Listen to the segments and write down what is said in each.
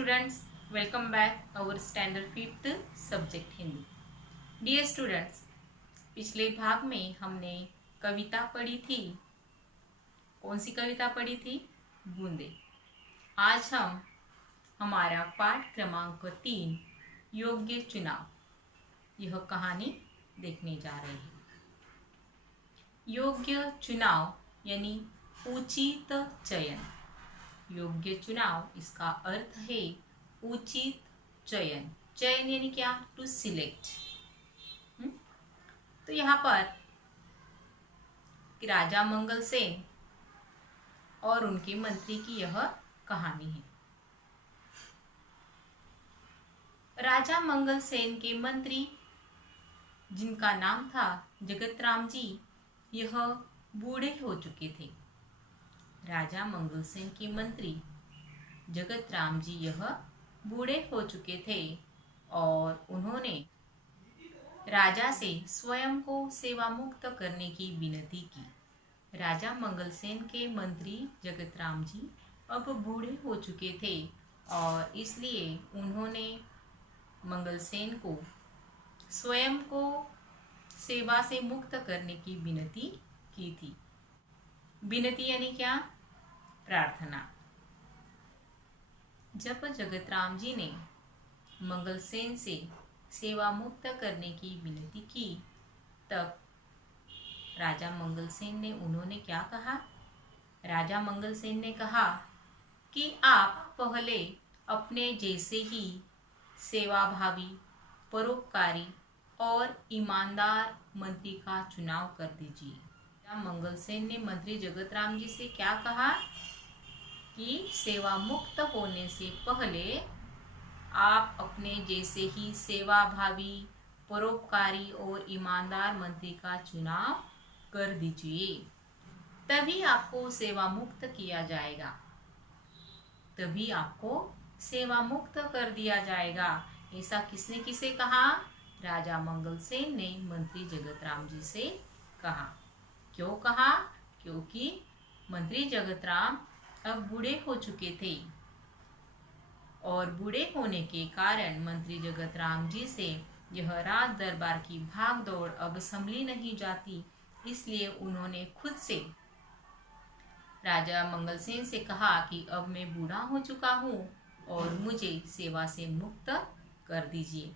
students, welcome back our standard 5th subject Hindi. Dear students, पिछले भाग में हमने कविता पढ़ी थी। कौन सी कविता पढ़ी थी? बूंदे। आज हम हमारा पाठ क्रमांक 3 योग्य चुनाव यह कहानी देखने जा रहे हैं। योग्य चुनाव यानी उचित चयन। योग्य चुनाव इसका अर्थ है उचित चयन। चयन यानी क्या? To select. तो यहाँ पर राजा मंगल सेन और उनके मंत्री की यह कहानी है। राजा मंगल सेन के मंत्री जिनका नाम था जगत राम जी, यह बूढ़े हो चुके थे। राजा मंगल सेन के मंत्री जगत राम जी यह बूढ़े हो चुके थे और उन्होंने राजा से स्वयं को सेवा मुक्त करने की विनती की। राजा मंगल सेन के मंत्री जगत राम जी अब बूढ़े हो चुके थे और इसलिए उन्होंने मंगल सेन को स्वयं को सेवा से मुक्त करने की विनती की थी। विनती यानी क्या? प्रार्थना। जब जगत राम जी ने मंगल सेन से सेवा मुक्त करने की विनती की, तब राजा मंगल सेन ने उन्होंने क्या कहा? राजा मंगल सेन ने कहा कि आप पहले अपने जैसे ही सेवाभावी, परोपकारी और ईमानदार मंत्री का चुनाव कर दीजिए। मंगल सेन ने मंत्री जगत राम जी से क्या कहा कि सेवा मुक्त होने से पहले आप अपने जैसे ही सेवाभावी, परोपकारी और ईमानदार मंत्री का चुनाव कर दीजिए, तभी आपको सेवा मुक्त किया जाएगा, तभी आपको सेवा मुक्त कर दिया जाएगा। ऐसा किसने किसे कहा? राजा मंगल सेन ने मंत्री जगत राम जी से कहा। क्यों कहा? क्योंकि मंत्री जगत राम अब बूढ़े हो चुके थे और बूढ़े होने के कारण मंत्री जगत राम जी से यह राज दरबार की भाग दौड़ अब संभली नहीं जाती। इसलिए उन्होंने खुद से राजा मंगल सेन से कहा कि अब मैं बूढ़ा हो चुका हूँ और मुझे सेवा से मुक्त कर दीजिए।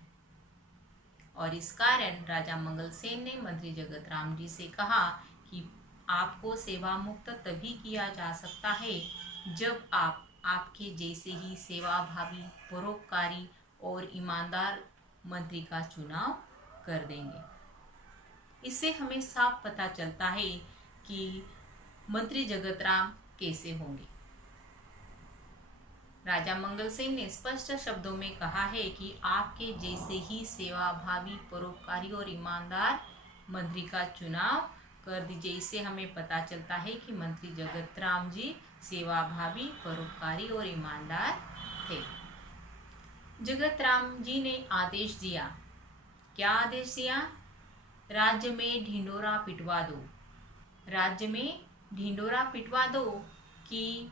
और इस कारण राजा मंगल सेन ने मंत्री जगत राम जी से कहा कि आपको सेवा मुक्त तभी किया जा सकता है जब आप आपके जैसे ही सेवाभावी, परोपकारी और ईमानदार मंत्री का चुनाव कर देंगे। इससे हमें साफ पता चलता है कि मंत्री जगत राम कैसे होंगे। राजा मंगल सेन ने स्पष्ट शब्दों में कहा है कि आपके जैसे ही सेवाभावी, परोपकारी और ईमानदार मंत्री का चुनाव कर दीजिए। इससे हमें पता चलता है कि मंत्री जगत राम जी सेवाभावी, परोपकारी और ईमानदार थे। जगत राम जी ने आदेश दिया। क्या आदेश दिया? राज्य में ढिंडोरा पिटवा दो। राज्य में ढिंडोरा पिटवा दो कि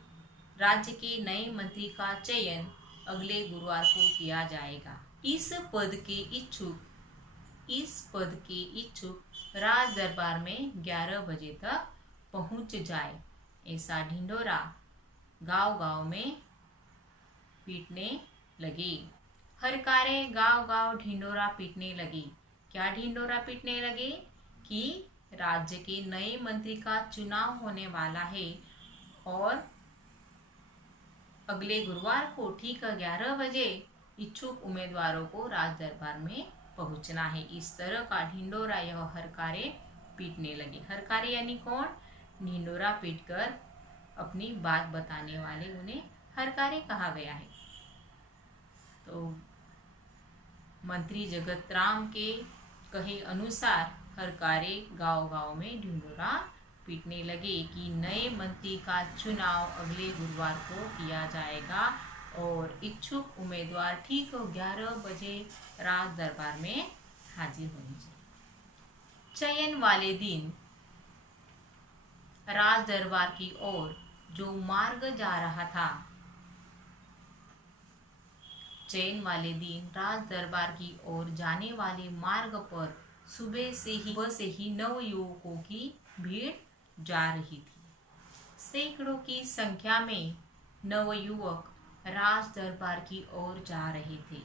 राज्य के नए मंत्री का चयन अगले गुरुवार को किया जाएगा। इस पद के इच्छुक राज दरबार में 11 बजे तक पहुंच जाए। ऐसा ढिंडोरा गांव-गांव में पीटने लगे। हरकारे गांव-गांव ढिंडोरा पीटने लगे। क्या ढिंडोरा पीटने लगे? कि राज्य के नए मंत्री का चुनाव होने वाला है और अगले गुरुवार को ठीक 11 बजे इच्छुक उम्मीदवारों को राज दरबार में पहुंचना है। इस तरह का ढिंडोरा यह हरकारे पीटने लगे। हरकारे यानी कौन? ढिंडोरा पीटकर अपनी बात बताने वाले, उन्हें हरकारे कहा गया है। तो मंत्री जगत राम के कहे अनुसार हरकारे गांव-गांव में ढिंडोरा पीटने लगे कि नए मंत्री का चुनाव अगले गुरुवार को किया जाएगा और इच्छुक उम्मीदवार ठीक 11 बजे राज दरबार में हाजिर होने चाहिए। चयन वाले दिन राज दरबार की ओर जो मार्ग जा रहा था, चयन वाले दिन राज दरबार की ओर जाने वाले मार्ग पर सुबह से ही नवयुवकों की भीड़ जा रही थी। सैकड़ों की संख्या में नवयुवक राज दरबार की ओर जा रहे थे।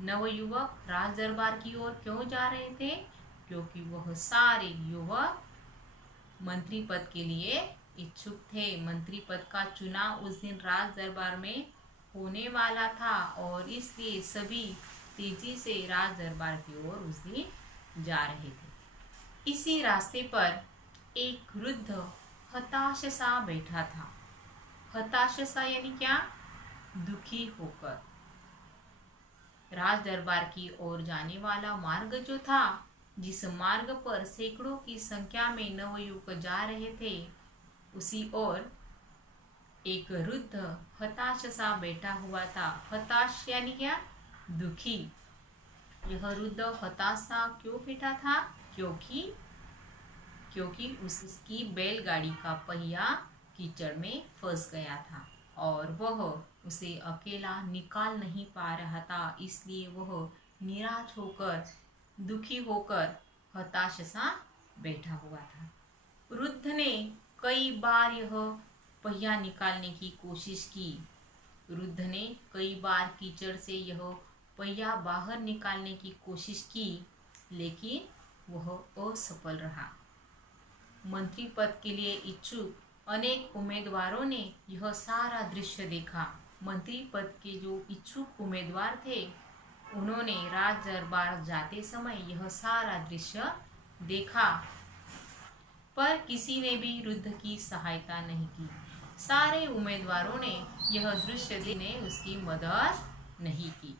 नवयुवक राज दरबार की ओर क्यों जा रहे थे? क्योंकि वह सारे युवक मंत्री पद के लिए इच्छुक थे। मंत्री पद का चुनाव उस दिन राज दरबार में होने वाला था और इसलिए सभी तेजी से राज दरबार की ओर उस दिन जा रहे थे। इसी रास्ते पर एक वृद्ध हताश सा बैठा था। हताश सा यानी क्या? दुखी होकर। राज दरबार की ओर जाने वाला मार्ग जो था, जिस मार्ग पर सैकड़ों की संख्या में नवयुवक जा रहे थे, उसी ओर एक वृद्ध हताश सा बैठा हुआ था। हताश यानी क्या? दुखी। यह वृद्ध हताश सा क्यों बैठा था? क्योंकि उसकी बैलगाड़ी का पहिया कीचड़ में फंस गया था और वह उसे अकेला निकाल नहीं पा रहा था। इसलिए वह निराश होकर, दुखी होकर, हताश सा बैठा हुआ था। वृद्ध ने कई बार यह पहिया निकालने की कोशिश की। वृद्ध ने कई बार कीचड़ से यह पहिया बाहर निकालने की कोशिश की, लेकिन वह असफल रहा। मंत्री पद के लिए इच्छुक अनेक उम्मीदवारों ने यह सारा दृश्य देखा। मंत्री पद के जो इच्छुक उम्मीदवार थे, उन्होंने राज दरबार जाते समय यह सारा दृश्य देखा, पर किसी ने भी वृद्ध की सहायता नहीं की। सारे उम्मीदवारों ने यह दृश्य देखने उसकी मदद नहीं की।